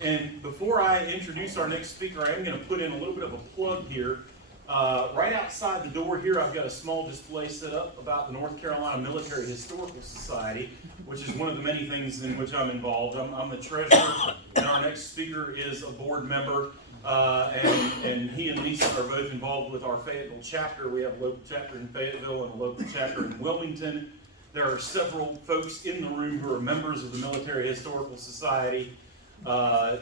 And before I introduce our next speaker, I am going to put in a little bit of a plug here. Right outside the door here, I've got a small display set up about the North Carolina Military Historical Society, which is one of the many things in which I'm involved. I'm the treasurer, and our next speaker is a board member. And he and Lisa are both involved with our Fayetteville chapter. We have a local chapter in Fayetteville and a local chapter in Wilmington. There are several folks in the room who are members of the Military Historical Society.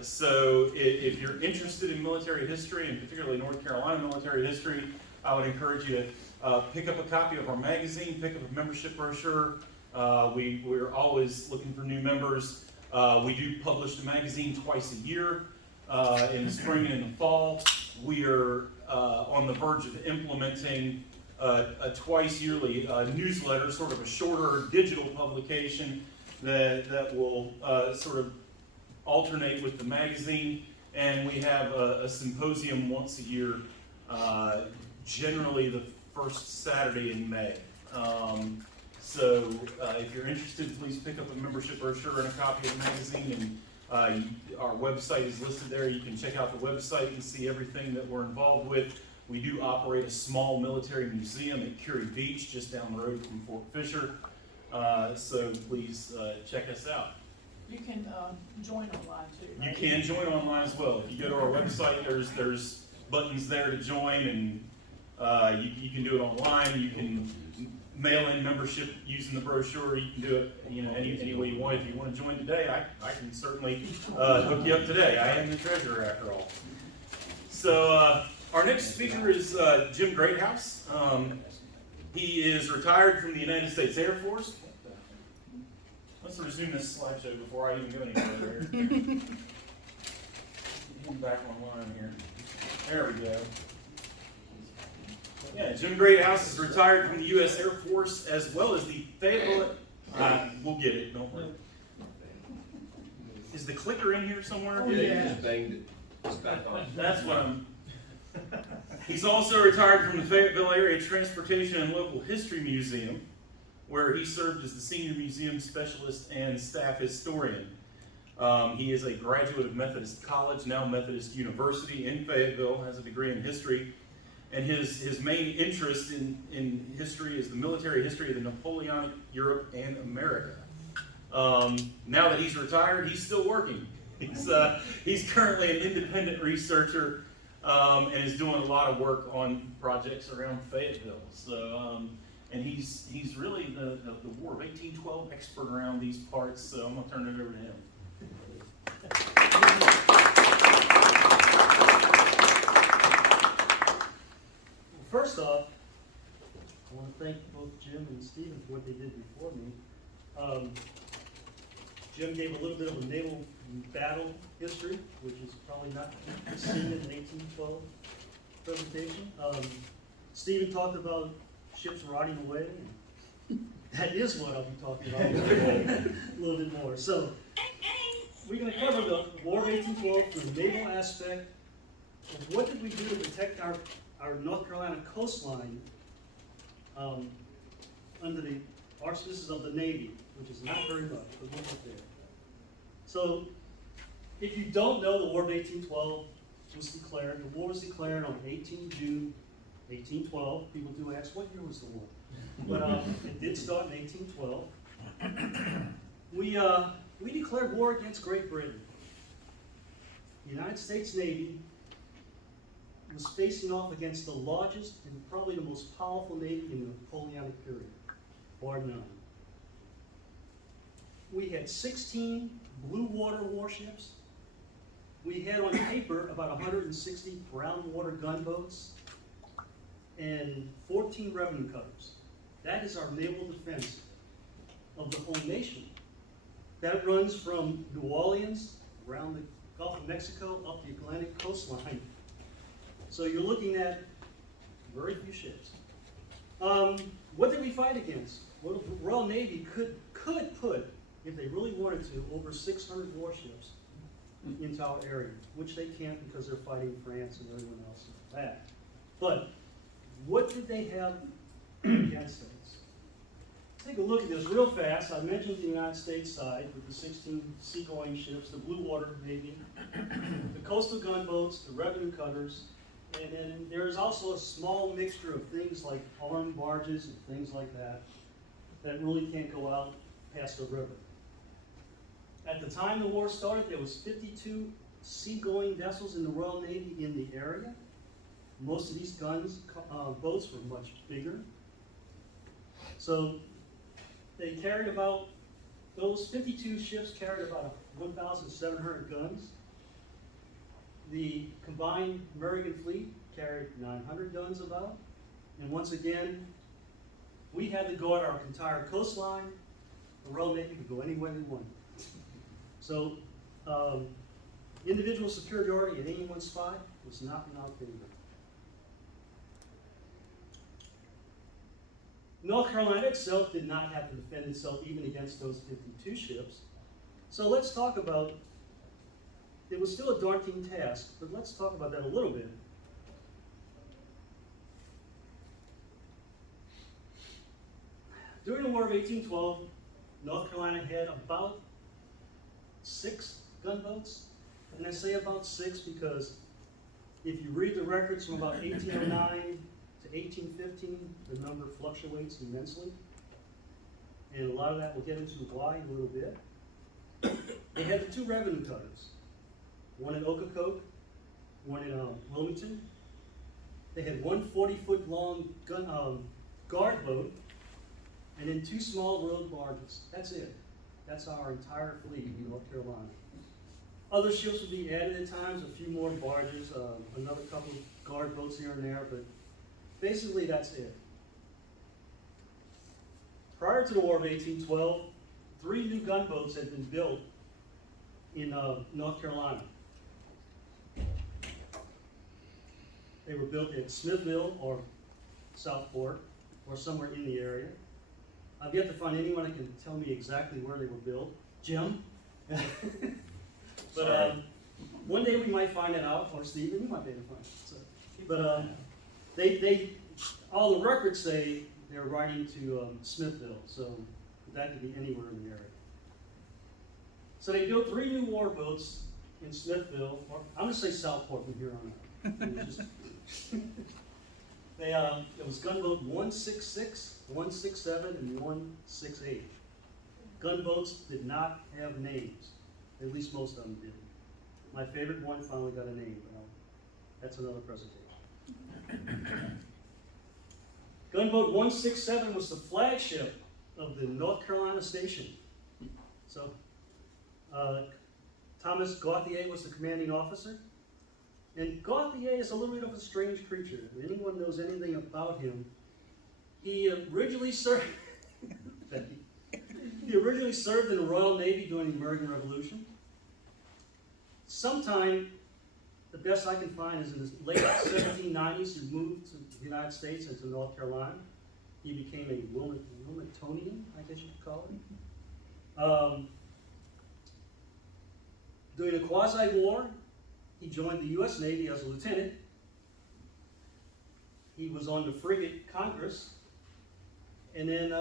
So if you're interested in military history, and particularly North Carolina military history, I would encourage you to pick up a copy of our magazine, pick up a membership brochure. We're always looking for new members. We do publish the magazine twice a year, in the spring and in the fall. We are on the verge of implementing a twice yearly newsletter, sort of a shorter digital publication that will sort of alternate with the magazine, and we have a symposium once a year, generally the first Saturday in May. So if you're interested, please pick up a membership brochure and a copy of the magazine, and our website is listed there. You can check out the website and see everything that we're involved with. We do operate a small military museum at Curie Beach, just down the road from Fort Fisher, so please check us out. You can join online too, You right? can join online as well. If you go to our website, there's buttons there to join, and you can do it online. You can mail in membership using the brochure. You can do it, any way you want. If you want to join today, I can certainly hook you up today. I am the treasurer after all. So our next speaker is Jim Greathouse. He is retired from the United States Air Force. Let's resume this slideshow before I even go anywhere there. Back online here. There we go. Yeah, Jim Greathouse is retired from the U.S. Air Force as well as the Fayetteville. We'll get it, don't worry. Is the clicker in here somewhere? Oh, Yeah, yeah. you just banged it. It's back on. That's what I'm. He's also retired from the Fayetteville Area Transportation and Local History Museum, where he served as the senior museum specialist and staff historian. He is a graduate of Methodist College, now Methodist University in Fayetteville, has a degree in history, and his main interest in history is the military history of the Napoleonic Europe and America. Now that he's retired, he's still working. He's currently an independent researcher and is doing a lot of work on projects around Fayetteville. So. And he's really the War of 1812 expert around these parts, so I'm going to turn it over to him. Well, first off, I want to thank both Jim and Stephen for what they did before me. Jim gave a little bit of a naval battle history, which is probably not seen in an 1812 presentation. Stephen talked about ships rotting away. That is what I'll be talking about a little bit more. So we're going to cover the War of 1812 from the naval aspect of what did we do to protect our North Carolina coastline under the auspices of the Navy, which is not very much, but we'll get there. So if you don't know, the War of 1812 was declared. The war was declared on 18 June 1812. People do ask, what year was the war? But it did start in 1812. We declared war against Great Britain. The United States Navy was facing off against the largest and probably the most powerful navy in the Napoleonic period, bar none. We had 16 blue water warships. We had on paper about 160 brown water gunboats and 14 revenue cutters. That is our naval defense of the whole nation. That runs from New Orleans, around the Gulf of Mexico, up the Atlantic coastline. So you're looking at very few ships. What did we fight against? Well, the Royal Navy could put, if they really wanted to, over 600 warships into our area, which they can't because they're fighting France and everyone else and that. But what did they have against us? take a look at this real fast. I mentioned the United States side with the 16 seagoing ships, the Blue Water Navy, the coastal gunboats, the revenue cutters, and then there's also a small mixture of things like armed barges and things like that that really can't go out past the river. At the time the war started, there was 52 seagoing vessels in the Royal Navy in the area. Most of these boats were much bigger. So they carried about, those 52 ships carried about 1,700 guns. The combined American fleet carried 900 guns about. And once again, we had to guard our entire coastline. The Royal Navy could go anywhere they wanted. So individual superiority in any one spot was not in our favor. North Carolina itself did not have to defend itself even against those 52 ships. So let's talk about, it was still a daunting task, but let's talk about that a little bit. During the War of 1812, North Carolina had about 6 gunboats. And I say about 6 because if you read the records from about 1809 to 1815, the number fluctuates immensely. And a lot of that we'll get into why in a little bit. They had the 2 revenue cutters, one at Ocracoke, one in Wilmington. They had one 40-foot long guard boat, and then 2 small road barges. That's it. That's our entire fleet in North Carolina. Other ships would be added at times, a few more barges, another couple of guard boats here and there, but basically that's it. Prior to the War of 1812, 3 new gunboats had been built in North Carolina. They were built at Smithville or Southport or somewhere in the area. I've yet to find anyone that can tell me exactly where they were built. Jim? But one day we might find it out, or Stephen, you might be able to find it. So, but all the records say they're riding to Smithville, so that could be anywhere in the area. So they built 3 new war boats in Smithville, or I'm going to say Southport from here on out. It was gunboat 166, 167, and 168. Gunboats did not have names. At least most of them did. My favorite one finally got a name, but that's another presentation. Gunboat 167 was the flagship of the North Carolina station. So Thomas Gauthier was the commanding officer. And Gauthier is a little bit of a strange creature. If anyone knows anything about him, he originally served He originally served in the Royal Navy during the American Revolution. Sometime, the best I can find is in the late 1790s, he moved to the United States and to North Carolina. He became a Wilmingtonian, I guess you could call it. During the Quasi-War, he joined the U.S. Navy as a lieutenant. He was on the frigate Congress. And then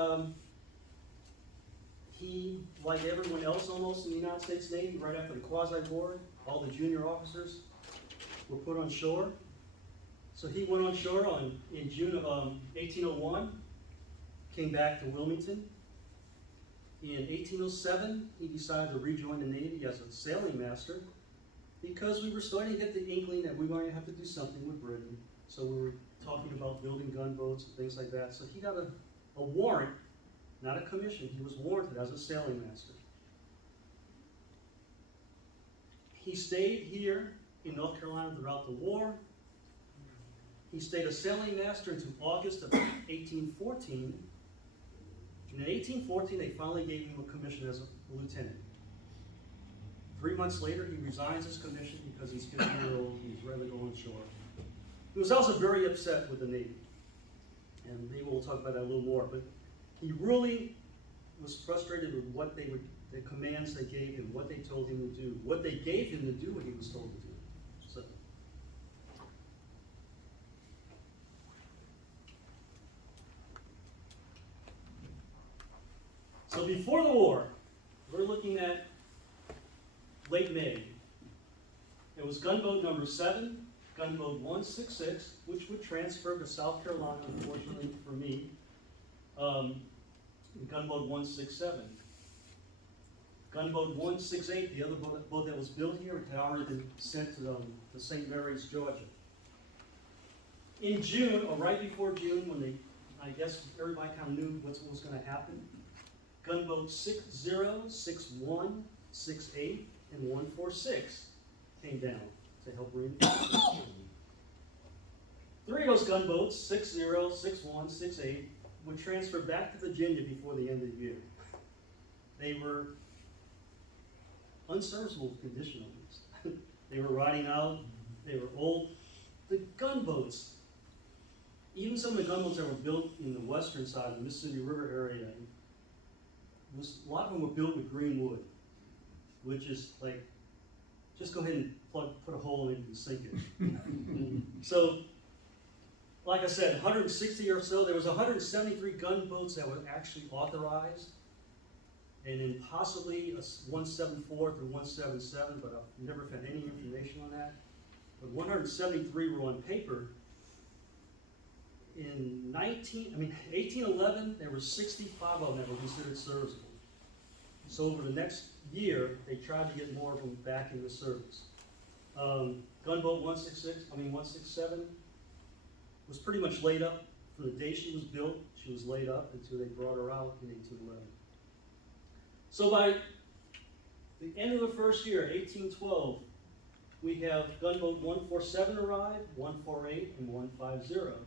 he, like everyone else almost in the United States Navy, right after the Quasi-War, all the junior officers were put on shore. So he went on shore in June of 1801, came back to Wilmington. In 1807, he decided to rejoin the Navy as a sailing master because we were starting to get the inkling that we were going to have to do something with Britain. So we were talking about building gunboats and things like that. So he got a warrant, not a commission. He was warranted as a sailing master. He stayed here in North Carolina throughout the war. He stayed a sailing master until August of 1814. And in 1814, they finally gave him a commission as a lieutenant. 3 months later, he resigns his commission because he's 50 years old and he's ready to go on shore. He was also very upset with the Navy. And maybe we'll talk about that a little more. But he really was frustrated with what they would, the commands they gave him, what they told him to do, what they gave him to do, what he was told to do. So, So before the war, we're looking at late May. It was gunboat number 7, gunboat 166, which would transfer to South Carolina, unfortunately for me, gunboat 167. Gunboat 168, the other boat that was built here, had already been sent to St. Mary's, Georgia. In June, or right before June, when I guess everybody kind of knew what was going to happen, gunboat 60, 61, 68, and 146 came down to help reinforce. 3 of those gunboats, 60, 61, 68, would transfer back to Virginia before the end of the year. They were unserviceable condition on these. They were rotting out, they were old. The gunboats, even some of the gunboats that were built in the western side of the Mississippi River area, a lot of them were built with green wood, which is like, just go ahead and put a hole in it and sink it. So, like I said, 160 or so, there was 173 gunboats that were actually authorized, and then possibly a 174 through 177, but I've never found any information on that. But 173 were on paper. In 1811, there were 65 of them that were considered serviceable. So over the next year, they tried to get more of them back into service. Gunboat 167 was pretty much laid up from the day she was built. She was laid up until they brought her out in 1811. So by the end of the first year, 1812, we have gunboat 147 arrive, 148, and 150.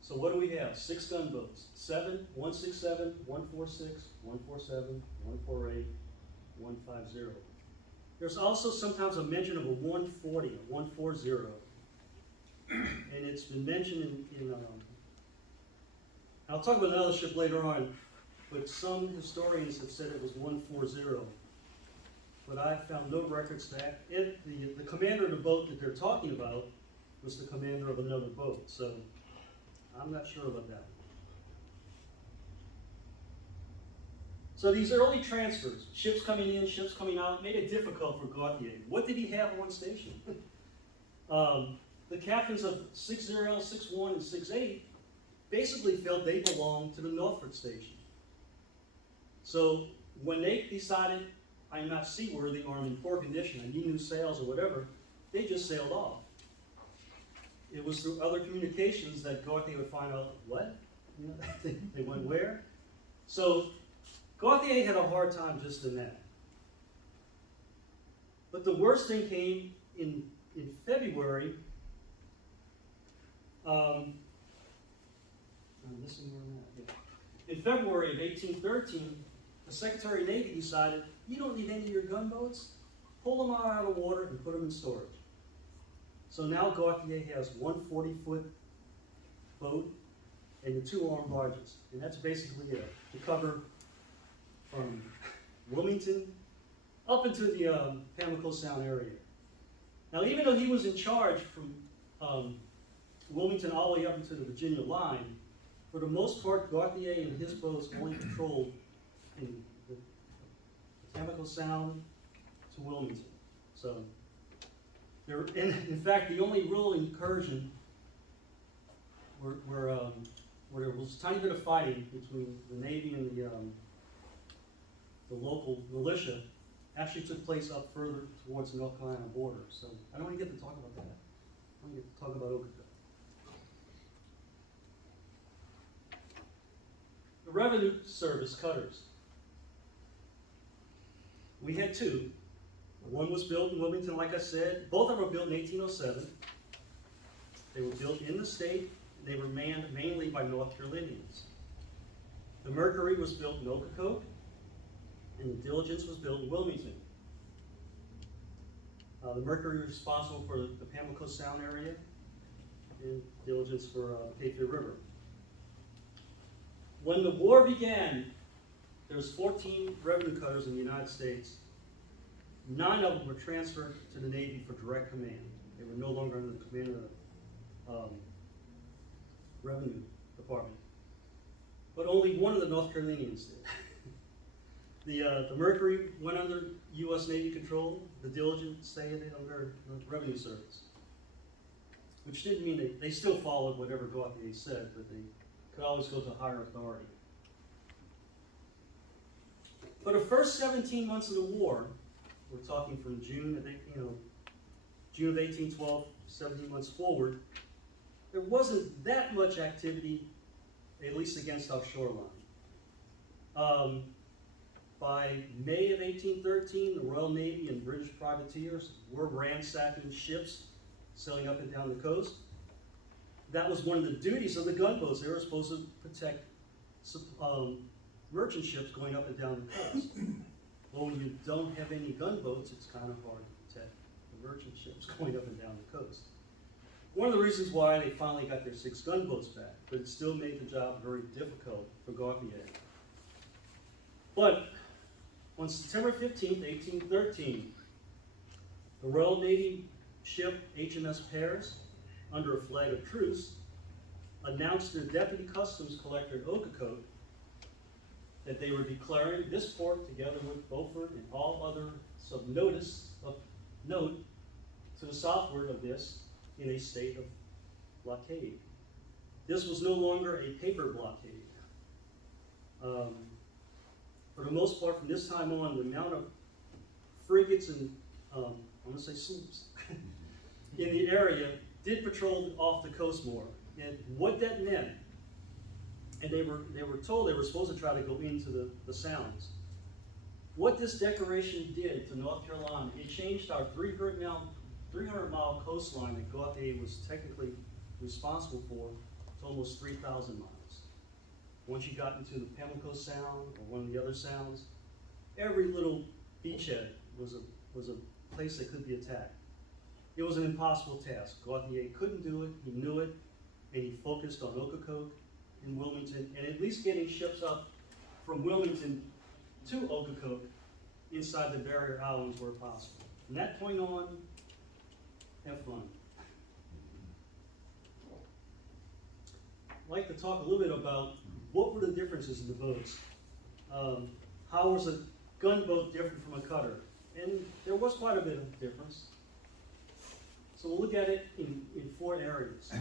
So what do we have? 6 gunboats. 7, 167, 146, 147, 148, 150. There's also sometimes a mention of a 140, a 140. And it's been mentioned I'll talk about another ship later on, but some historians have said it was 140. But I found no records to that. The commander of the boat that they're talking about was the commander of another boat, so I'm not sure about that. So these early transfers, ships coming in, ships coming out, made it difficult for Gauthier. What did he have on station? The captains of 60, 61, and 68 basically felt they belonged to the Norfolk station. So when they decided, I'm not seaworthy or I'm in poor condition, I need new sails or whatever, they just sailed off. It was through other communications that Gauthier would find out, what? You know, they went where? So Gauthier had a hard time just in that. But the worst thing came in February. I'm missing where I'm at. Yeah. In February of 1813, the Secretary of Navy decided, you don't need any of your gunboats, pull them out of the water and put them in storage. So now Gauthier has one 40-foot boat and the 2 armed barges. And that's basically it, to cover from Wilmington up into the Pamlico Sound area. Now, even though he was in charge from Wilmington all the way up into the Virginia line, for the most part, Gauthier and his boats only patrolled in the Pamlico Sound to Wilmington. So, in fact, the only real incursion where there was a tiny bit of fighting between the Navy and the local militia actually took place up further towards the North Carolina border. So I don't want to get to talk about that. I want to get to talk about Okotoks. The revenue service cutters. We had 2. One was built in Wilmington, like I said. Both of them were built in 1807. They were built in the state. And they were manned mainly by North Carolinians. The Mercury was built in Okotoks, and the Diligence was built in Wilmington. The Mercury was responsible for the Pamlico Sound area, and Diligence for the Cape Fear River. When the war began, there was 14 revenue cutters in the United States. 9 of them were transferred to the Navy for direct command. They were no longer under the command of the Revenue Department. But only one of the North Carolinians did. The Mercury went under U.S. Navy control. The Diligent stayed under the Revenue Service. Which didn't mean they still followed whatever Gauthier said, but they could always go to higher authority. For the first 17 months of the war, we're talking from June of 1812, 17 months forward, there wasn't that much activity, at least against our shoreline. By May of 1813, the Royal Navy and British privateers were ransacking ships sailing up and down the coast. That was one of the duties of the gunboats. They were supposed to protect merchant ships going up and down the coast. Well, when you don't have any gunboats, it's kind of hard to protect the merchant ships going up and down the coast. One of the reasons why they finally got their 6 gunboats back, but it still made the job very difficult for Gauthier. But on September 15th, 1813, the Royal Navy ship HMS Paris, under a flag of truce, announced to the Deputy Customs Collector at Ocracoke that they were declaring this port, together with Beaufort and all other of note to the southward of this, in a state of blockade. This was no longer a paper blockade. For the most part, from this time on, the amount of frigates and, I'm going to say sloops, in the area did patrol off the coast more. And what that meant, and they were told they were supposed to try to go into the sounds. What this declaration did to North Carolina, it changed our 300-mile coastline that Gauthier was technically responsible for to almost 3,000 miles. Once you got into the Pamlico Sound or one of the other sounds, every little beachhead was a place that could be attacked. It was an impossible task. Gauthier couldn't do it, he knew it, and he focused on Ocracoke and Wilmington, and at least getting ships up from Wilmington to Ocracoke inside the barrier islands where possible. From that point on, have fun. I'd like to talk a little bit about what were the differences in the boats. How was a gunboat different from a cutter? And there was quite a bit of difference. So we'll look at it in 4 areas.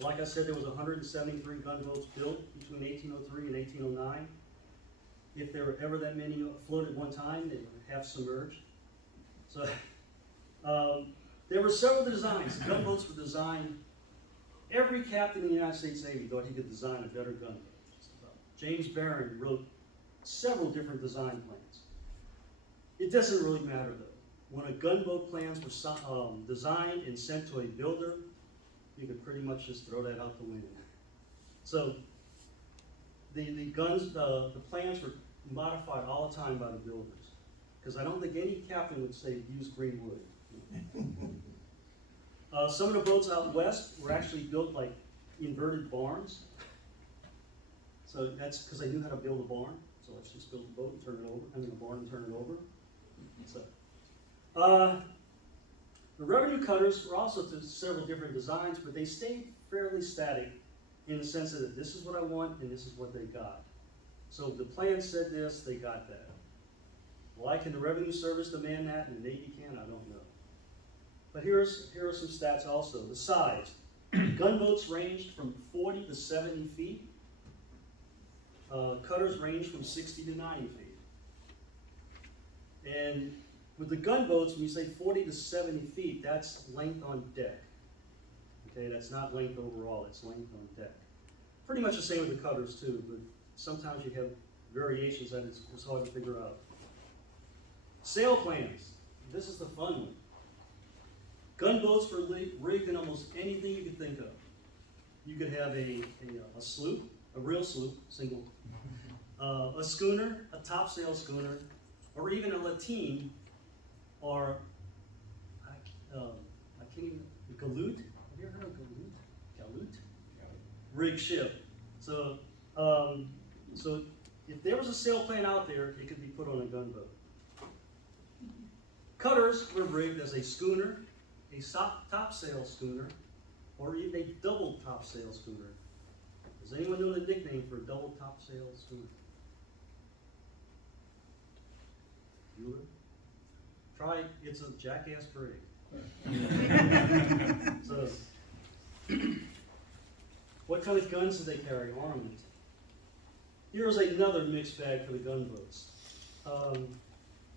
Like I said, there was 173 gunboats built between 1803 and 1809. If there were ever that many afloat at one time, they were half submerged. So there were several designs. The gunboats were designed. Every captain in the United States Navy thought he could design a better gunboat. James Barron wrote several different design plans. It doesn't really matter though. When a gunboat plans were designed and sent to a builder, you could pretty much just throw that out the window. So the plans were modified all the time by the builders, because I don't think any captain would say use green wood. Some of the boats out west were actually built like inverted barns. So that's because they knew how to build a barn. So let's just build a boat and turn it over. A barn and turn it over. So, the revenue cutters were also to several different designs, but they stayed fairly static in the sense that this is what I want and this is what they got. So the plan said this, they got that. Why can the Revenue Service demand that and the Navy can? I don't know. But here are some stats also. The size. Gunboats ranged from 40 to 70 feet. Cutters ranged from 60 to 90 feet. And with the gunboats, when you say 40 to 70 feet, that's length on deck. Okay, that's not length overall, it's length on deck. Pretty much the same with the cutters too, but sometimes you have variations that it's hard to figure out. Sail plans. This is the fun one. Gunboats were rigged in almost anything you could think of. You could have a sloop, a real sloop, single, a schooner, a topsail schooner, or even a lateen, or I can't even, galoot. Have you ever heard of galoot? Galoot? Rig ship. So if there was a sail plane out there, it could be put on a gunboat. Cutters were rigged as a schooner, a topsail schooner, or even a double topsail schooner. Does anyone know the nickname for a double topsail schooner? Bueller. Try It's a Jackass Parade. So, what kind of guns did they carry? Armament. Here's another mixed bag for the gunboats.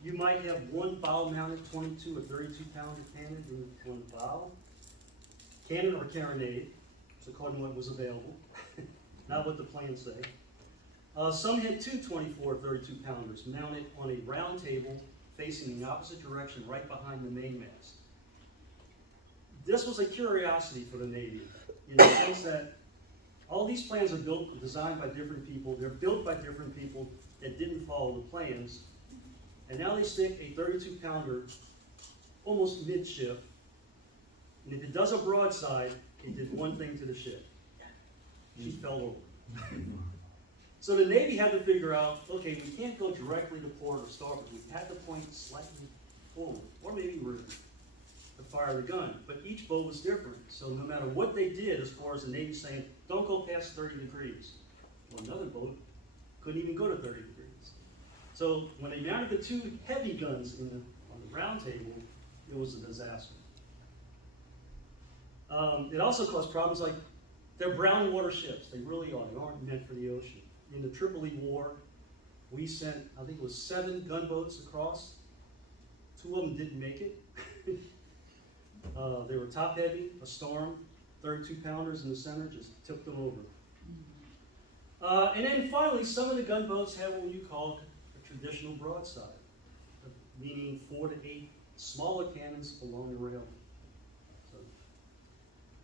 You might have one bow-mounted 22 or 32-pounder cannon in one bow. Cannon or carronade, so according to what was available, not what the plans say. Some had two 24 or 32-pounders mounted on a round table facing the opposite direction right behind the mainmast. This was a curiosity for the Navy in the sense that all these plans are designed by different people. They're built by different people that didn't follow the plans. And now they stick a 32-pounder almost midship. And if it does a broadside, it did one thing to the ship. She fell over. So the Navy had to figure out, okay, we can't go directly to port or starboard. We had to point slightly forward, or maybe rear, to fire the gun. But each boat was different. So no matter what they did, as far as the Navy saying, don't go past 30 degrees. Well, another boat couldn't even go to 30 degrees. So when they mounted the two heavy guns on the round table, it was a disaster. It also caused problems like they're brown water ships. They really are. They aren't meant for the ocean. In the Tripoli War, we sent, I think it was 7 gunboats across. 2 of them didn't make it. They were top heavy, a storm, 32-pounders in the center just tipped them over. And then finally, some of the gunboats had what you call a traditional broadside, meaning 4 to 8 smaller cannons along the rail. So,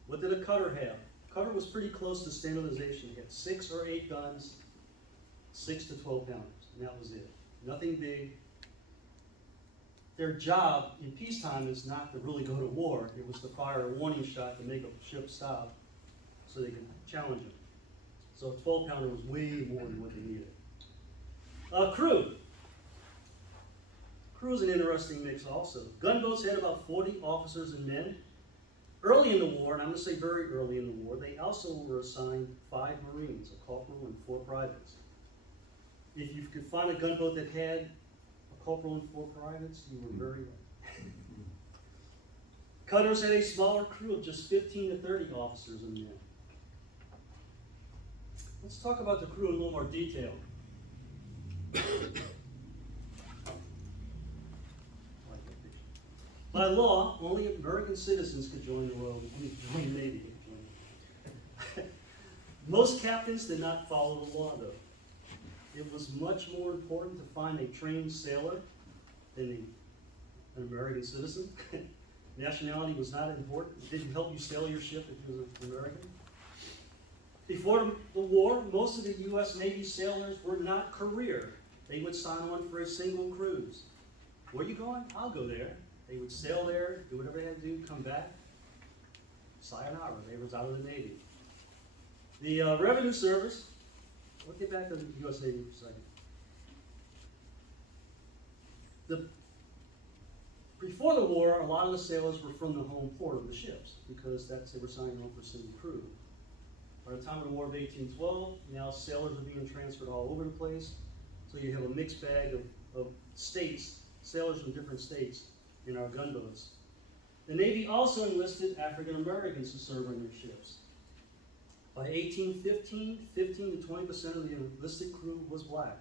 what did a cutter have? Cutter was pretty close to standardization. It had 6 or 8 guns, 6 to 12 pounders, and that was it. Nothing big. Their job in peacetime is not to really go to war. It was to fire a warning shot to make a ship stop so they could challenge them. So a 12-pounder was way more than what they needed. Crew. Crew is an interesting mix also. Gunboats had about 40 officers and men. Early in the war, and I'm going to say very early in the war, they also were assigned 5 Marines, a corporal and 4 privates. If you could find a gunboat that had a corporal and 4 privates, you were very lucky. Cutters had a smaller crew of just 15 to 30 officers and men. Let's talk about the crew in a little more detail. By law, only American citizens could join the Navy. Most captains did not follow the law, though. It was much more important to find a trained sailor than an American citizen. Nationality was not important. It didn't help you sail your ship if you were an American. Before the war, most of the U.S. Navy sailors were not career. They would sign on for a single cruise. Where are you going? I'll go there. They would sail there, do whatever they had to do, come back. Sayonara, they was out of the Navy. The Revenue Service, we'll get back to the U.S. Navy for a second. Before the war, a lot of the sailors were from the home port of the ships because they were signing on for single crew. By the time of the War of 1812, now sailors are being transferred all over the place. So you have a mixed bag of states, sailors from different states in our gunboats. The Navy also enlisted African Americans to serve on their ships. By 1815, 15 to 20% of the enlisted crew was black.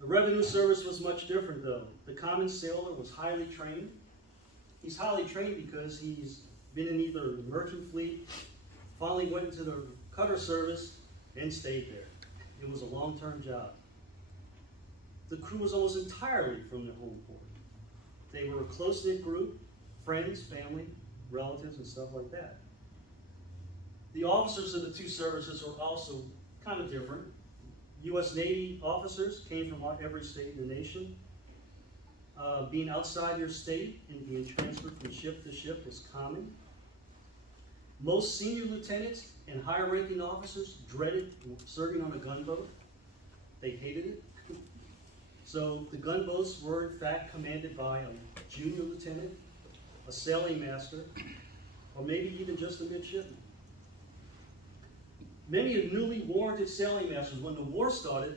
The Revenue Service was much different, though. The common sailor was highly trained. He's highly trained because he's been in either the merchant fleet, finally went into the cutter service, and stayed there. It was a long-term job. The crew was almost entirely from their home port. They were a close-knit group, friends, family, relatives, and stuff like that. The officers of the two services were also kind of different. U.S. Navy officers came from every state in the nation. Being outside your state and being transferred from ship to ship was common. Most senior lieutenants and higher-ranking officers dreaded serving on a gunboat. They hated it. So the gunboats were in fact commanded by a junior lieutenant, a sailing master, or maybe even just a midshipman. Many of newly warranted sailing masters, when the war started,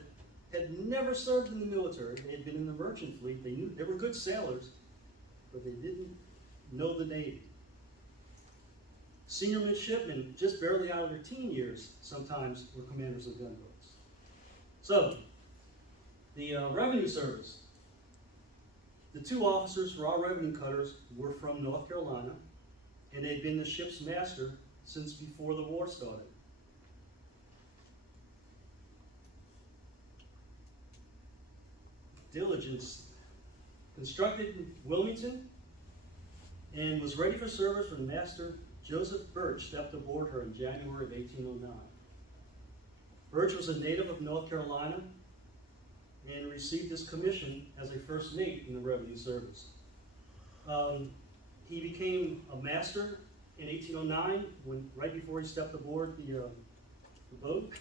had never served in the military. They had been in the merchant fleet. They knew they were good sailors, but they didn't know the Navy. Senior midshipmen, just barely out of their teen years, sometimes were commanders of gunboats. So, the revenue service. The two officers for our revenue cutters were from North Carolina, and they'd been the ship's master since before the war started. Diligence, constructed in Wilmington, and was ready for service when Master Joseph Birch stepped aboard her in January of 1809. Birch was a native of North Carolina and received his commission as a first mate in the revenue service. He became a master in 1809, right before he stepped aboard the boat.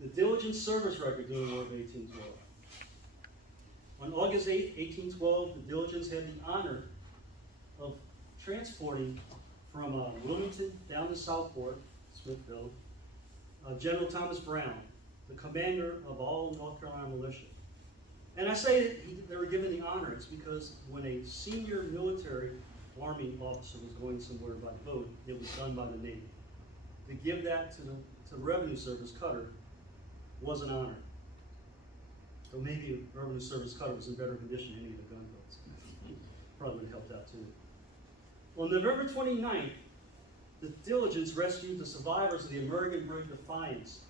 The diligent service record during the War of 1812. On August 8, 1812, the Diligence had the honor of transporting from Wilmington down to Southport, Smithville, General Thomas Brown, the commander of all North Carolina militia. And I say that they were given the honor, it's because when a senior military Army officer was going somewhere by boat, it was done by the Navy. To give that to the Revenue Service cutter was an honor. So maybe the Revenue Service cutter was in better condition than any of the gunboats. Probably would have helped out too. On November 29th, the Diligence rescued the survivors of the American brig Defiance,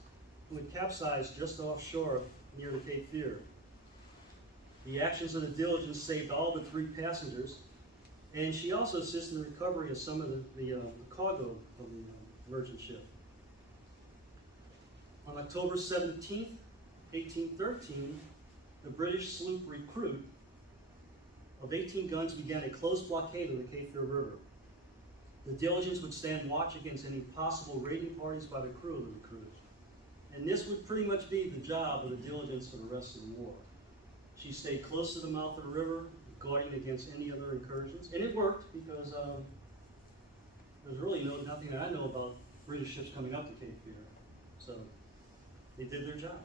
who had capsized just offshore near the Cape Fear. The actions of the Diligence saved all but 3 passengers, and she also assisted in the recovery of some of the cargo of the merchant ship. On October 17th, 1813, the British sloop Recruit of 18 guns began a close blockade of the Cape Fear River. The Diligence would stand watch against any possible raiding parties by the crew of the Recruit. And this would pretty much be the job of the Diligence for the rest of the war. She stayed close to the mouth of the river, guarding against any other incursions. And it worked because there's really nothing that I know about British ships coming up to Cape Fear. So they did their job.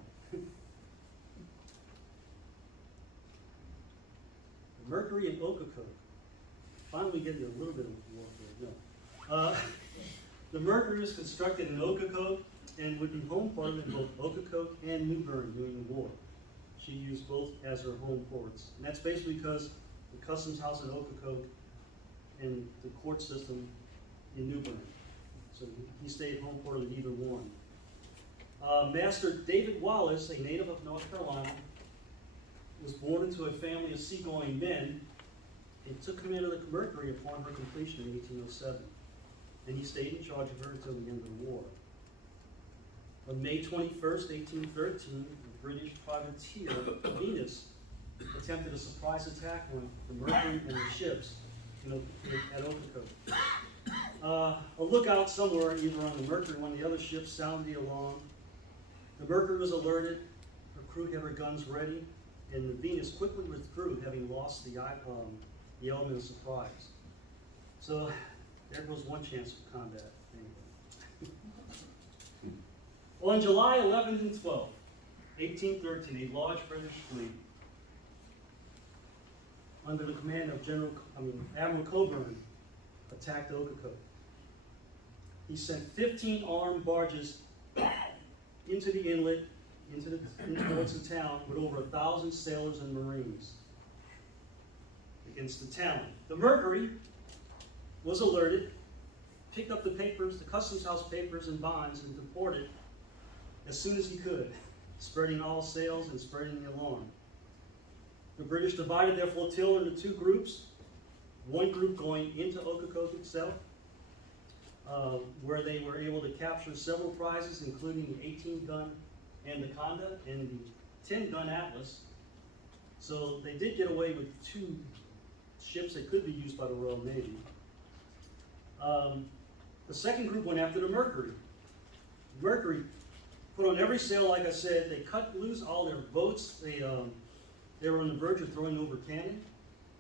Mercury and Ocracoke. Finally getting a little bit of warfare. No. The Mercury was constructed in Ocracoke and would be home ported in both Ocracoke and New Bern during the war. She used both as her home ports. And that's basically because the customs house in Ocracoke and the court system in New Bern. So he stayed home ported in either one. Master David Wallace, a native of North Carolina, was born into a family of seagoing men and took command of the Mercury upon her completion in 1807. And he stayed in charge of her until the end of the war. On May 21st, 1813, the British privateer Venus attempted a surprise attack on the Mercury and the ships at Ocracoke. A lookout somewhere, either on the Mercury or one of the other ships, sounded the alarm. The Mercury was alerted, her crew had her guns ready, and the Venus quickly withdrew, having lost the element of surprise. So there goes one chance for combat. Anyway. On July 11th and 12th, 1813, a large British fleet under the command of Admiral Cockburn attacked Ocracoke. He sent 15 armed barges into the inlet, into the ports of town, with over 1,000 sailors and Marines against the town. The Mercury was alerted, picked up the papers, the customs house papers and bonds, and deported as soon as he could, spreading all sails and spreading the alarm. The British divided their flotilla into 2 groups, one group going into Ocracoke itself, where they were able to capture several prizes, including the 18-gun Anaconda and the 10-gun Atlas. So they did get away with 2 ships that could be used by the Royal Navy. The second group went after the Mercury. Mercury put on every sail, like I said. They cut loose all their boats. They were on the verge of throwing over cannon,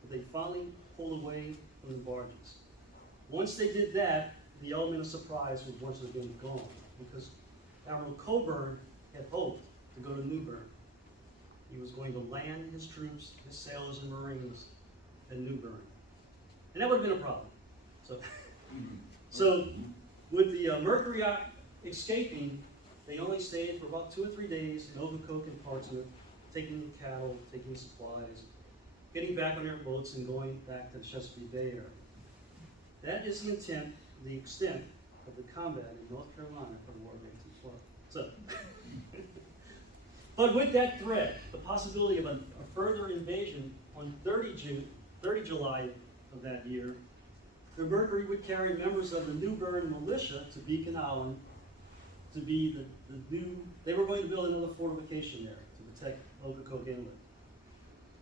but they finally pulled away from the barges. Once they did that, the element of surprise was once again gone, because Admiral Cockburn had hoped to go to New Bern. He was going to land his troops, his sailors and Marines at New Bern. And that would have been a problem. So with the Mercury escaping, they only stayed for about 2 or 3 days in Okokok and Portsmouth, taking cattle, taking supplies, getting back on their boats and going back to the Chesapeake Bay area. That is the extent of the combat in North Carolina for the War of 1812. So, but with that threat, the possibility of a further invasion on 30 July of that year, the Mercury would carry members of the New Bern militia to Beacon Island to be they were going to build another fortification there to protect Okokok Inlet.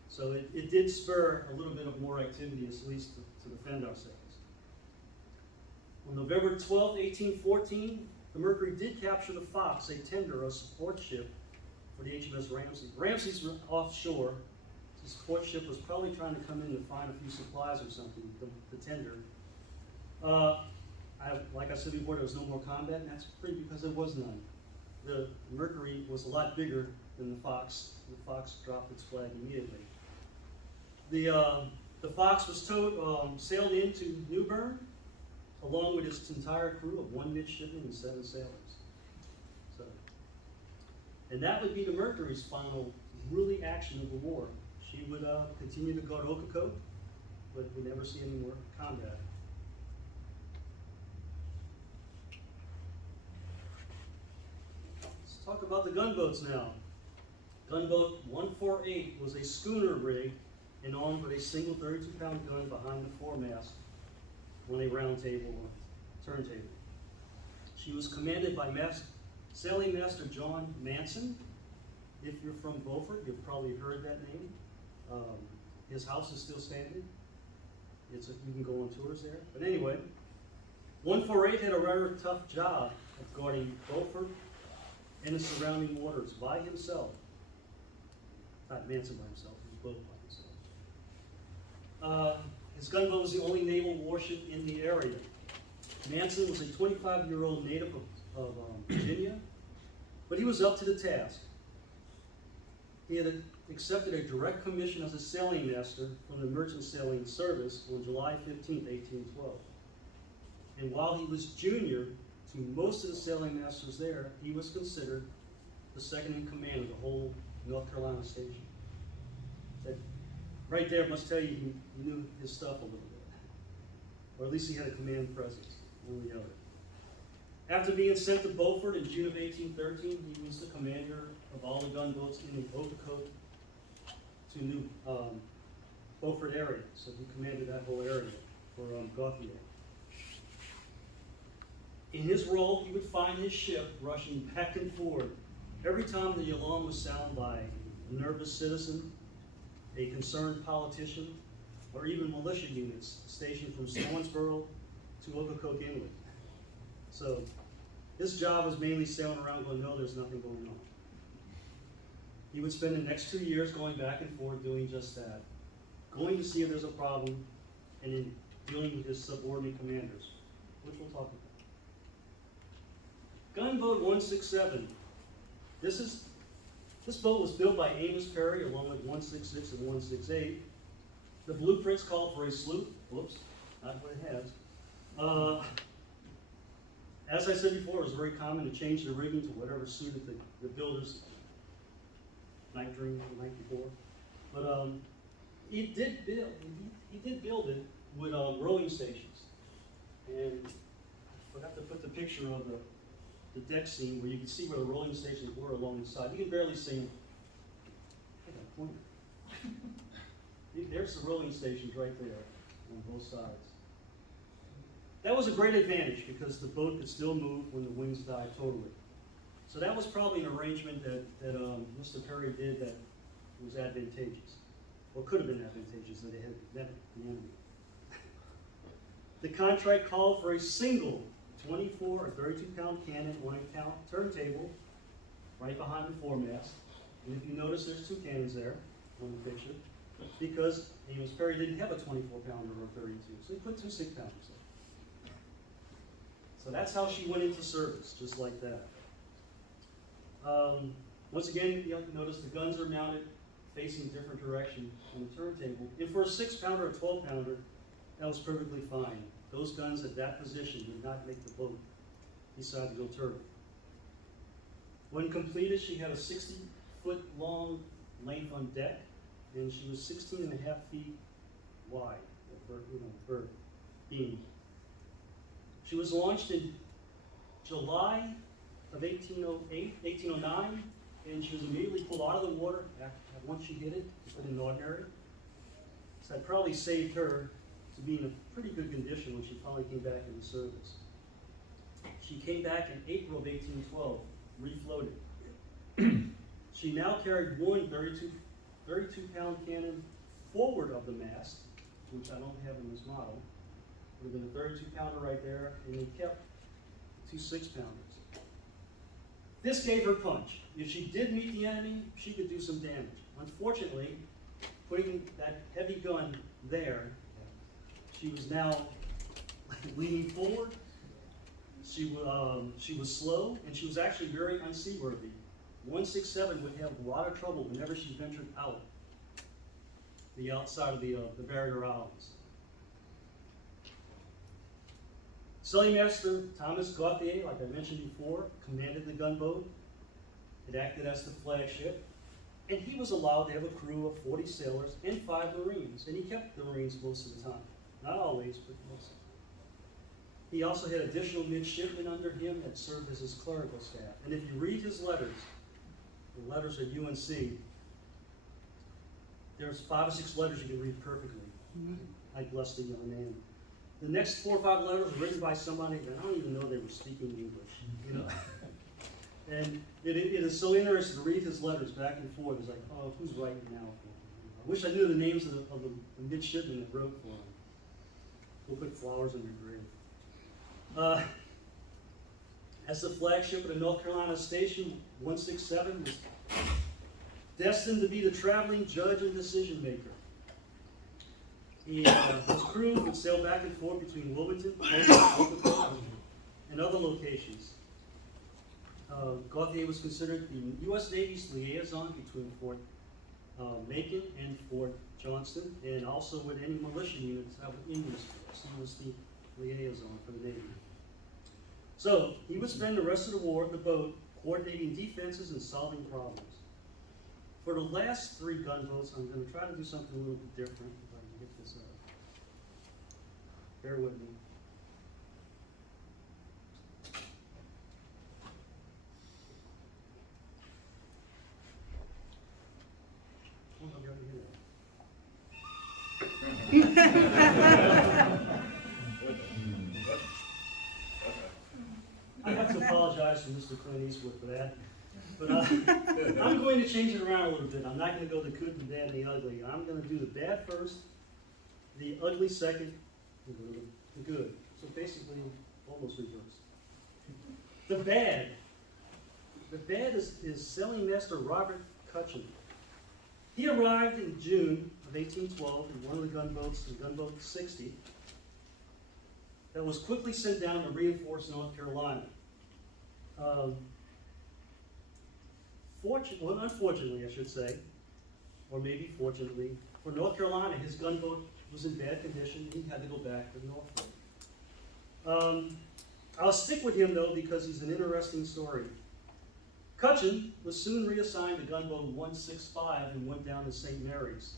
So it did spur a little bit of more activity, at least to defend ourselves. On November 12, 1814, the Mercury did capture the Fox, a tender, a support ship for the HMS Ramsey. Ramsey's offshore. The support ship was probably trying to come in and find a few supplies or something, the tender. Like I said before, there was no more combat, and that's pretty because there was none. The Mercury was a lot bigger than the Fox. The Fox dropped its flag immediately. The Fox was sailed into New Bern, along with its entire crew of 1 midshipman and 7 sailors. So, and that would be the Mercury's final really action of the war. She would continue to go to Okokok, but would never see any more combat. Let's talk about the gunboats now. Gunboat 148 was a schooner rig and armed with a single 32-pound gun behind the foremast on a round table or turntable. She was commanded by Sailing Master John Manson. If you're from Beaufort, you've probably heard that name. His house is still standing. You can go on tours there. But anyway, 148 had a rather tough job of guarding Beaufort and the surrounding waters by himself. Not Manson by himself, he was boat by himself. His gunboat was the only naval warship in the area. Manson was a 25-year-old native of Virginia, but he was up to the task. He had accepted a direct commission as a sailing master from the Merchant Sailing Service on July 15, 1812. And while he was junior to most of the sailing masters there, he was considered the second in command of the whole North Carolina station. That right there must tell you he knew his stuff a little bit. Or at least he had a command presence, one or the other. After being sent to Beaufort in June of 1813, he was the commander of all the gunboats in the Okokok to New Beaufort area. So he commanded that whole area for Gauthier. In his role, he would find his ship rushing back and forth every time the alarm was sounded by a nervous citizen, a concerned politician, or even militia units stationed from Swansboro to Okokok Inlet. So his job was mainly sailing around going, no, there's nothing going on. He would spend the next 2 years going back and forth doing just that, going to see if there's a problem, and then dealing with his subordinate commanders, which we'll talk about. Gunboat 167. This boat was built by Amos Perry along with 166 and 168. The blueprints call for a sloop. Whoops, not what it has. As I said before, it was very common to change the rigging to whatever suited the builder's night dream the night before. But he did build it with rowing stations. And I forgot to put the picture of the deck scene where you can see where the rolling stations were along the side. You can barely see them. I got a pointer. There's the rolling stations right there on both sides. That was a great advantage because the boat could still move when the wings died totally. So that was probably an arrangement that Mr. Perry did that was advantageous, or could have been advantageous that they had met the enemy. The contract called for a single 24 or 32-pound cannon on a turntable right behind the foremast. And if you notice, there's 2 cannons there on the picture because Amos Perry didn't have a 24-pounder or 32, so he put 2 6-pounders there. So that's how she went into service, just like that. Once again, you'll notice the guns are mounted facing a different direction on the turntable. And for a 6-pounder or 12-pounder, that was perfectly fine. Those guns at that position did not make the boat decide to go turtle. When completed, she had a 60-foot long length on deck, and she was 16 and a half feet wide, per beam. She was launched in July of 1809, and she was immediately pulled out of the water once she hit it, put in ordinary. So that probably saved her to be in a pretty good condition when she finally came back into service. She came back in April of 1812, refloated. She now carried one 32-pound cannon forward of the mast, which I don't have in this model. Would have been a 32-pounder right there, and they kept 2 6-pounders. This gave her punch. If she did meet the enemy, she could do some damage. Unfortunately, putting that heavy gun there, she was now leaning forward. She was slow, and she was actually very unseaworthy. 167 would have a lot of trouble whenever she ventured out the outside of the barrier islands. Sailing Master Thomas Gauthier, like I mentioned before, commanded the gunboat. It acted as the flagship, and he was allowed to have a crew of 40 sailors and 5 Marines, and he kept the Marines most of the time. Not always, but most of the time. He also had additional midshipmen under him that served as his clerical staff. And if you read his letters, the letters at UNC, there's 5 or 6 letters you can read perfectly. I bless the young man. The next 4 or 5 letters were written by somebody that I don't even know they were speaking English, And it is so interesting to read his letters back and forth. It's like, oh, who's writing now? I wish I knew the names of the midshipmen that wrote for him. We'll put flowers on your grave. As the flagship of the North Carolina station, 167 was destined to be the traveling judge and decision maker. His crew would sail back and forth between Wilmington, and other locations. Gauthier was considered the U.S. Navy's liaison between Fort Macon and Fort Johnston, and also with any militia units that were in this force. He was the liaison for the Navy. So he would spend the rest of the war at the boat coordinating defenses and solving problems. For the last 3 gunboats, I'm going to try to do something a little bit different if I can get this up. Bear with me. Oh, I'll be able to hear that. I have to apologize to Mr. Clint Eastwood for that. But I'm going to change it around a little bit. I'm not going to go the good, the bad, and the ugly. I'm going to do the bad first, the ugly second, the good. So basically, almost reversed. The bad is Sailing Master Robert Cutchin. He arrived in June of 1812 in one of the gunboats, the gunboat 60, that was quickly sent down to reinforce North Carolina. Unfortunately, I should say, or maybe fortunately, for North Carolina, his gunboat was in bad condition. He had to go back to Norfolk. I'll stick with him, though, because he's an interesting story. Cutchin was soon reassigned to gunboat 165 and went down to St. Mary's.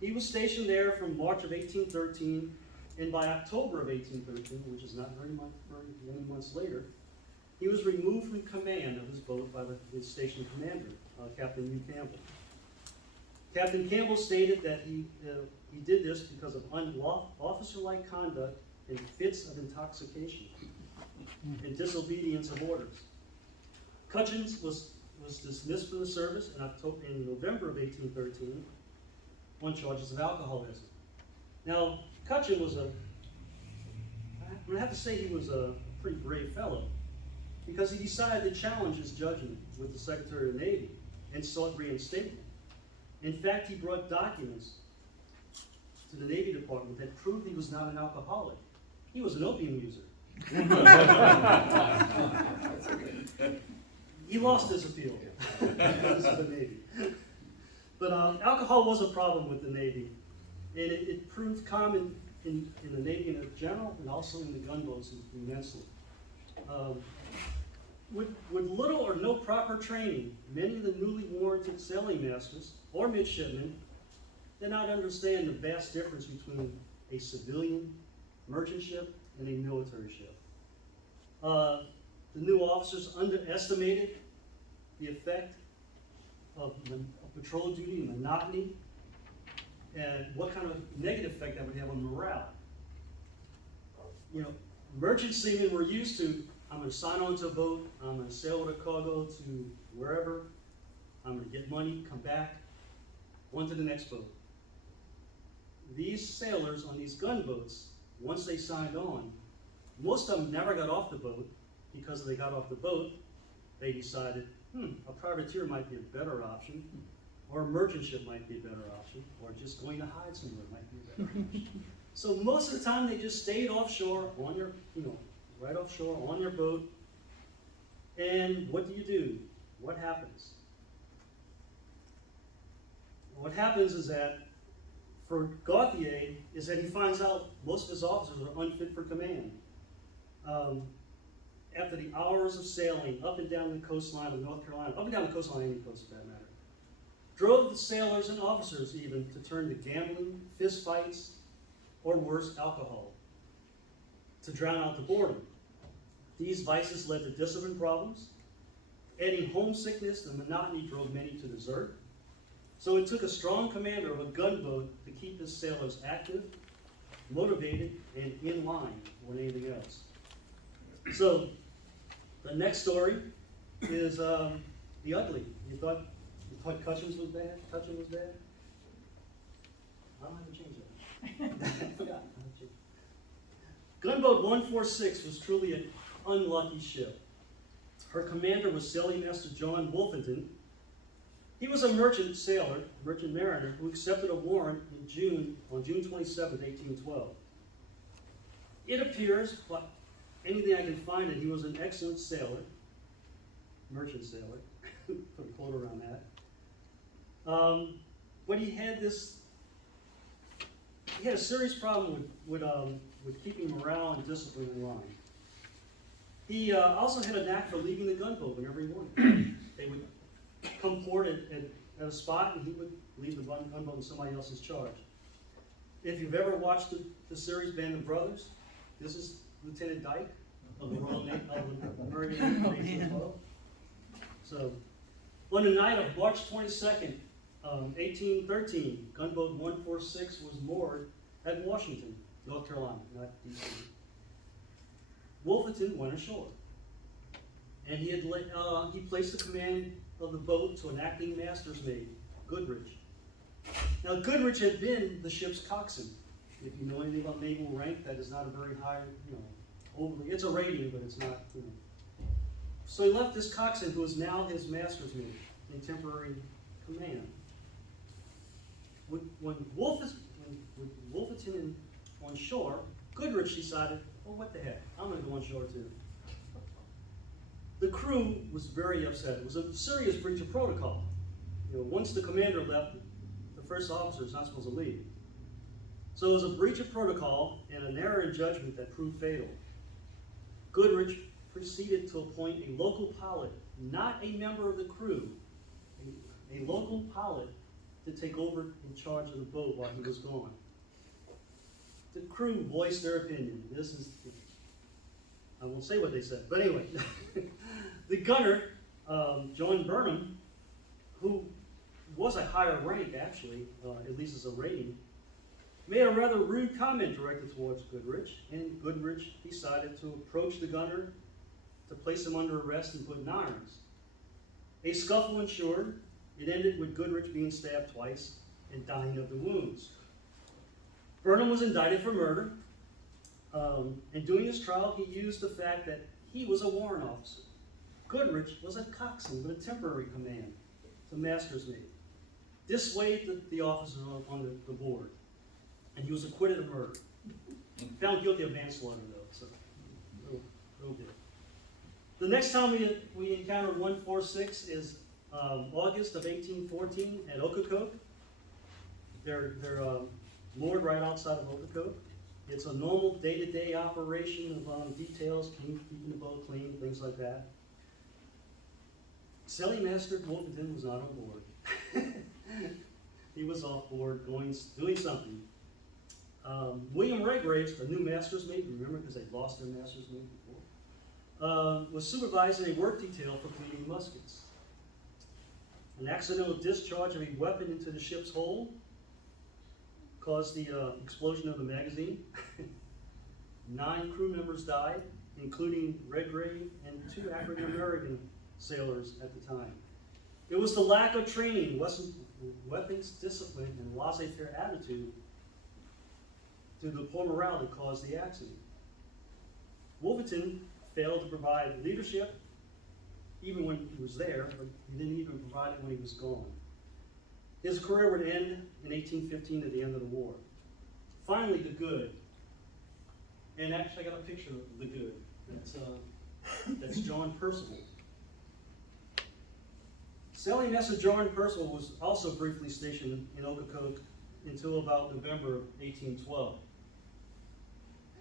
He was stationed there from March of 1813, and by October of 1813, which is not very many months later, he was removed from command of his boat by his station commander, Captain U. Campbell. Captain Campbell stated that he did this because of officer-like conduct and fits of intoxication and disobedience of orders. Cutchin was dismissed from the service in November of 1813 on charges of alcoholism. Now, Cutchin was I have to say he was a pretty brave fellow, because he decided to challenge his judgment with the Secretary of the Navy and sought reinstatement. In fact, he brought documents to the Navy Department that proved he was not an alcoholic. He was an opium user. he lost his appeal to the Navy. But alcohol was a problem with the Navy, and it proved common in the Navy in general, and also in the gunboats immensely. With little or no proper training, many of the newly warranted sailing masters or midshipmen did not understand the vast difference between a civilian merchant ship and a military ship. The new officers underestimated the effect of patrol duty and monotony, and what kind of negative effect that would have on morale. You know, merchant seamen were used to, I'm going to sign on to a boat, I'm going to sail with a cargo to wherever, I'm going to get money, come back, on to the next boat. These sailors on these gunboats, once they signed on, most of them never got off the boat, because they got off the boat, they decided, a privateer might be a better option, or a merchant ship might be a better option, or just going to hide somewhere might be a better option. So most of the time they just stayed offshore on your, right offshore on your boat. And what do? What happens? What happens is that for Gauthier is that he finds out most of his officers are unfit for command. After the hours of sailing up and down the coastline of North Carolina, up and down the coastline, any coast for that matter, drove the sailors and officers even to turn to gambling, fist fights, or worse, alcohol, to drown out the boredom. These vices led to discipline problems. Adding homesickness and monotony drove many to desert. So it took a strong commander of a gunboat to keep his sailors active, motivated, and in line more than anything else. So the next story is the ugly. You thought Cutchins was bad? Cutchin was bad? I don't have to change that. I forgot. Gunboat 146 was truly an unlucky ship. Her commander was Sailing Master John Wolfington. He was a merchant sailor, merchant mariner, who accepted a warrant on June 27, 1812. It appears, but anything I can find, that he was an excellent sailor, merchant sailor, put a quote around that. But he had a serious problem with keeping morale and discipline in line. He also had a knack for leaving the gunboat whenever he wanted. They would come port at a spot, and he would leave the gunboat in somebody else's charge. If you've ever watched the series Band of Brothers, this is Lieutenant Dyke of the Royal Navy, of the American Navy as well. So, on the night of March 22nd, 1813, gunboat 146 was moored at Washington, North Carolina, not D.C. Wolfington went ashore, and he placed the command of the boat to an acting master's mate, Goodrich. Now, Goodrich had been the ship's coxswain. If you know anything about naval rank, that is not a very high, overly. It's a rating, but it's not. So he left this coxswain, who is now his master's mate, in temporary command. When Wolfington on shore, Goodrich decided, well, what the heck, I'm going to go on shore too. The crew was very upset. It was a serious breach of protocol. Once the commander left, the first officer is not supposed to leave. So it was a breach of protocol and an error in judgment that proved fatal. Goodrich proceeded to appoint a local pilot, not a member of the crew, a local pilot to take over in charge of the boat while he was gone. The crew voiced their opinion. I won't say what they said, but anyway. The gunner, John Burnham, who was a higher rank actually, at least as a rating, made a rather rude comment directed towards Goodrich, and Goodrich decided to approach the gunner to place him under arrest and put in irons. A scuffle ensued. It ended with Goodrich being stabbed twice and dying of the wounds. Burnham was indicted for murder, and during his trial, he used the fact that he was a warrant officer. Goodrich was a coxswain with a temporary command, the master's mate. This swayed the officer on the board, and he was acquitted of murder. Found guilty of manslaughter, though, so little bit. The next time we encountered 146 is August of 1814 at Ocracoke. They're moored right outside of Ocracoke. It's a normal day-to-day operation of details, keeping the boat clean, things like that. Sailing Master Wolverton was not on board. He was off board, doing something. William Redgraves, the new master's mate, remember because they lost their master's mate before, was supervising a work detail for cleaning muskets. An accidental discharge of a weapon into the ship's hold caused the explosion of the magazine. 9 crew members died, including Redgrave and 2 African American sailors at the time. It was the lack of training, weapons discipline, and laissez-faire attitude to the poor morale that caused the accident. Wolverton failed to provide leadership even when he was there, but he didn't even provide it when he was gone. His career would end in 1815 at the end of the war. Finally, the good. And actually I got a picture of the good. That's John Percival. Sailing Master John Percival was also briefly stationed in Ocracoke until about November of 1812.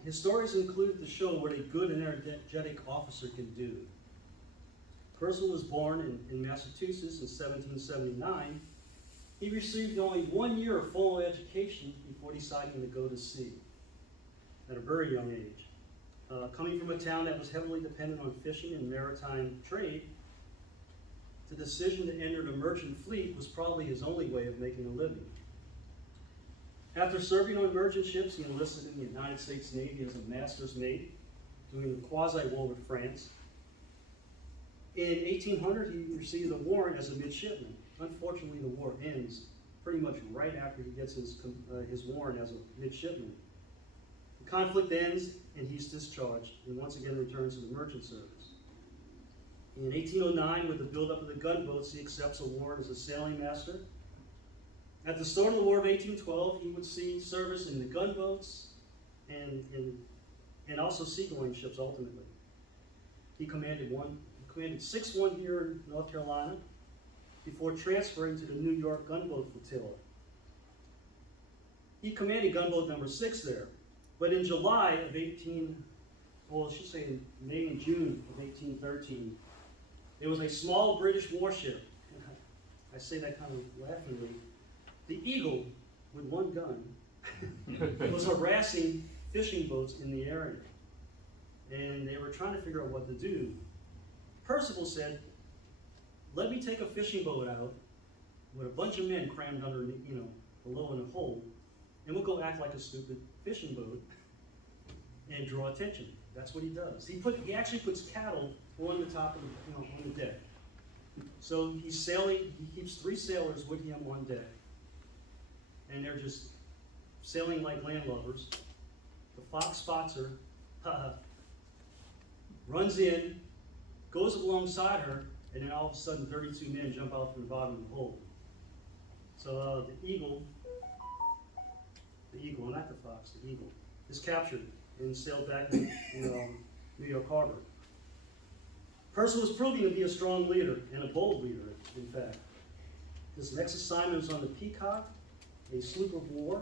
His stories included to show what a good and energetic officer can do. Percival was born in Massachusetts in 1779. He received only 1 year of formal education before deciding to go to sea at a very young age. Coming from a town that was heavily dependent on fishing and maritime trade, the decision to enter the merchant fleet was probably his only way of making a living. After serving on merchant ships, he enlisted in the United States Navy as a master's mate, doing the quasi-war with France. In 1800, he received a warrant as a midshipman. Unfortunately, the war ends pretty much right after he gets his warrant as a midshipman. The conflict ends, and he's discharged, and once again returns to the merchant service. In 1809, with the buildup of the gunboats, he accepts a warrant as a sailing master. At the start of the War of 1812, he would see service in the gunboats and also seagoing ships ultimately. He commanded 6 1 year in North Carolina before transferring to the New York gunboat flotilla. He commanded gunboat number 6 there, but in July of May and June of 1813, there was a small British warship, I say that kind of laughingly, the Eagle, with 1 gun, was harassing fishing boats in the area. And they were trying to figure out what to do. Percival said, let me take a fishing boat out with a bunch of men crammed under, below in a hole, and we'll go act like a stupid fishing boat and draw attention. That's what he does. He actually puts cattle on the top of on the deck. So he's sailing, he keeps 3 sailors with him on deck. And they're just sailing like landlubbers. The fox spots her, runs in, goes alongside her, and then all of a sudden 32 men jump out from the bottom of the hole. So the eagle, not the fox, the eagle, is captured and sailed back to New York Harbor. Percival was proving to be a strong leader, and a bold leader, in fact. His next assignment was on the Peacock, a sloop of war.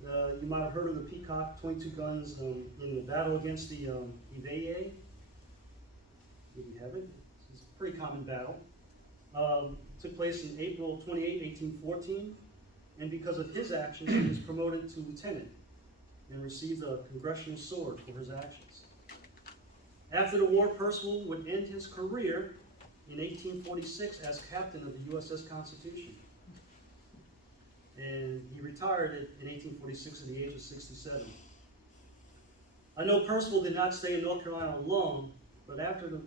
You might have heard of the Peacock, 22 guns in the battle against the Eveille. If you haven't, it's a pretty common battle. Took place in April 28, 1814, and because of his actions, he was promoted to lieutenant and received a Congressional Sword for his actions. After the war, Percival would end his career in 1846 as captain of the USS Constitution. And he retired in 1846 at the age of 67. I know Percival did not stay in North Carolina long, but after the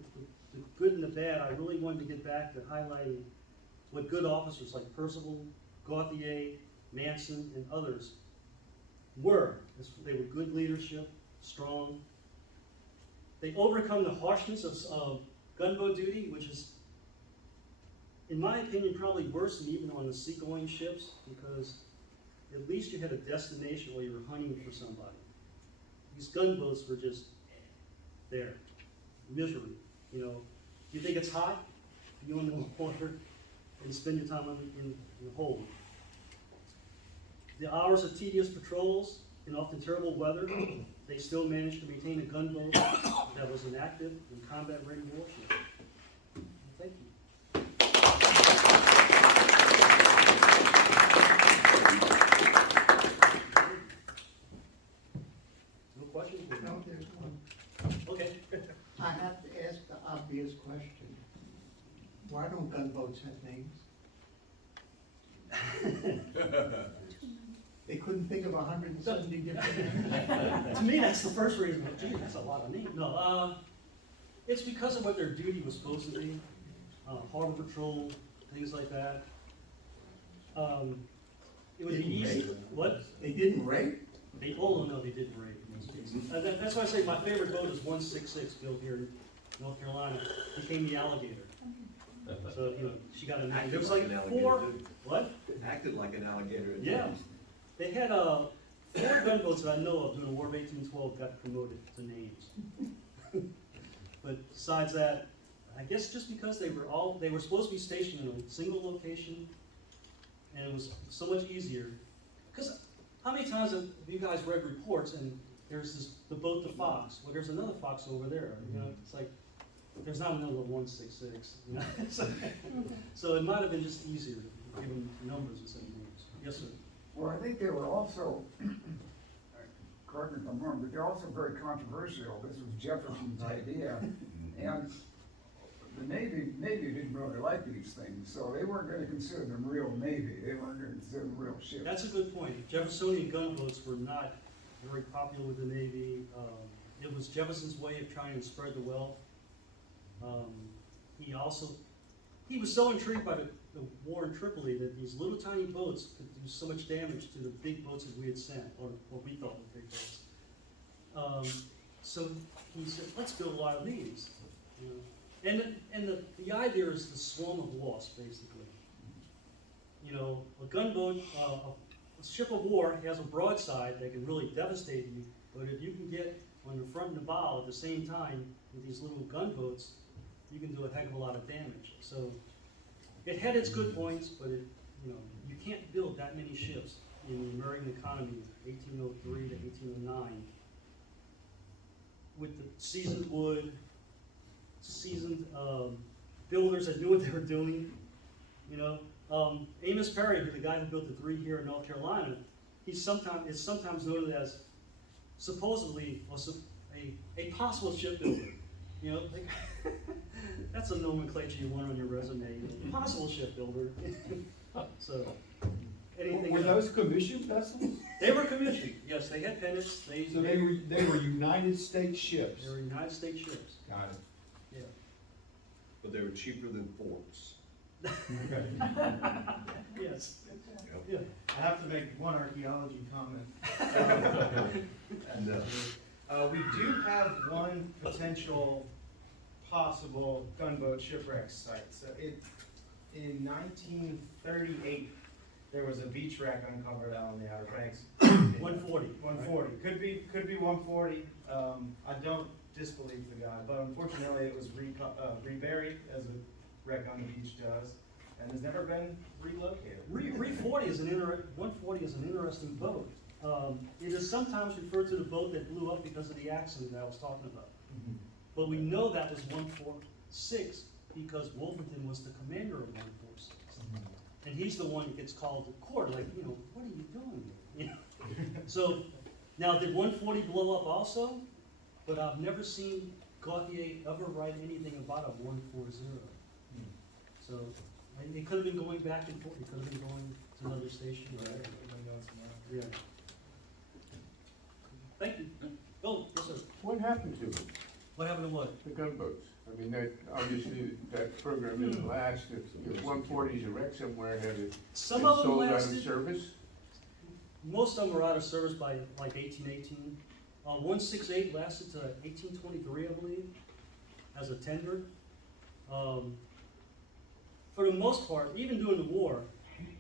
good and the bad, I really wanted to get back to highlighting what good officers like Percival, Gauthier, Manson, and others were. They were good leadership, strong. They overcome the harshness of gunboat duty, which is, in my opinion, probably worse than even on the seagoing ships, because at least you had a destination where you were hunting for somebody. These gunboats were just there, misery. You know, you think it's hot, you go in the water and spend your time in the hold. The hours of tedious patrols in often terrible weather, they still managed to maintain a gunboat that was inactive and combat-ready warship. Thank you. No questions? No, there's one. Okay. I have to ask the obvious question. Why don't gunboats have names? They couldn't think of 170 different names. To me, that's the first reason, but gee, that's a lot of names. No, it's because of what their duty was supposed to be, harbor patrol, things like that. It would be Didn't easy, raid. what? They didn't rape? Oh, no, they didn't raid in most cases. That's why I say my favorite boat is 166, built here in North Carolina, became the Alligator. So, you know, she got a name. There was like four, what? Acted like an alligator. at Yeah. times. They had, 4 gunboats that I know of during the War of 1812 got promoted to names. But besides that, I guess just because they were supposed to be stationed in a single location, and it was so much easier. Because how many times have you guys read reports and there's the boat the Fox, well, there's another Fox over there, you know, it's like, there's not another 166, you know? So it might have been just easier to give them numbers instead of names. Yes, sir. Well, I think they were also, correct me if I'm wrong, but they're also very controversial. This was Jefferson's idea. And the Navy didn't really like these things, so they weren't gonna consider them real Navy. They weren't gonna consider them real ships. That's a good point. Jeffersonian gunboats were not very popular with the Navy. It was Jefferson's way of trying to spread the wealth. He was so intrigued by the war in Tripoli that these little tiny boats could do so much damage to the big boats that we had sent, or what we thought were big boats. So he said, let's build a lot of these. You know? And the idea is the swarm of loss, basically. You know, a gunboat, a ship of war has a broadside that can really devastate you, but if you can get on the front and the bow at the same time with these little gunboats, you can do a heck of a lot of damage. So it had its good points, but you can't build that many ships in the American economy, 1803 to 1809, with the seasoned wood, seasoned builders that knew what they were doing. You know, Amos Perry, the guy who built the 3 here in North Carolina, is sometimes noted as supposedly a possible shipbuilder. You know, like, that's a nomenclature you want on your resume. You know, possible shipbuilder. So, anything. Were those commissioned vessels? They were commissioned. Yes, they had pennants. So they were United States ships? They were United States ships. Got it. Yeah. But they were cheaper than forts. Okay. Yes. Yep. Yeah. I have to make one archaeology comment. And, We do have one potential possible gunboat shipwreck site. So in 1938, there was a beach wreck uncovered out on the Outer Banks. 140. 140. Could be 140. I don't disbelieve the guy, but unfortunately it was reburied as a wreck on the beach does, and has never been relocated. 140 is an interesting boat. It is sometimes referred to the boat that blew up because of the accident that I was talking about. But we know that was 146 because Wolverton was the commander of 146. And he's the one that gets called to court, like, you know, what are you doing here? You know? So, now did 140 blow up also? But I've never seen Gauthier ever write anything about a 140. So, it could have been going back and forth, it could have been going to another station. Right. Yeah. Thank you. Oh, yes, sir. What happened to them, What happened to what? the gunboats? I mean, obviously, that program didn't last. If 140's a wreck somewhere, had it been Some of them sold out of lasted. service? Most of them were out of service by like 1818. 168 lasted to 1823, I believe, as a tender. For the most part, even during the war,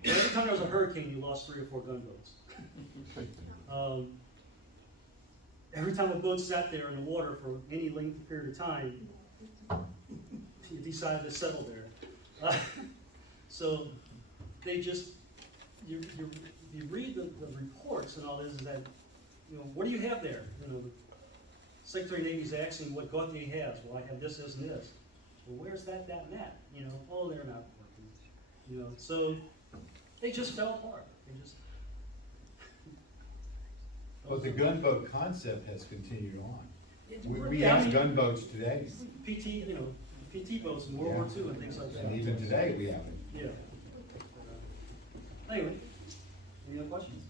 every time there was a hurricane, you lost 3 or 4 gunboats. Every time a boat sat there in the water for any length of period of time, decided to settle there. So they just, you read the reports and all this, is that, you know, what do you have there? You know, the Secretary of Navy's asking what Gautier has. Well, I have this, this, and this. Well, where's that, and that? You know, oh, they're not working. You know, so they just fell apart. They just. But the gunboat concept has continued on. We Yeah, I have mean, gunboats today, PT, you know, PT boats in World War II and things like that. and even today we have it. Yeah. Anyway, any other questions?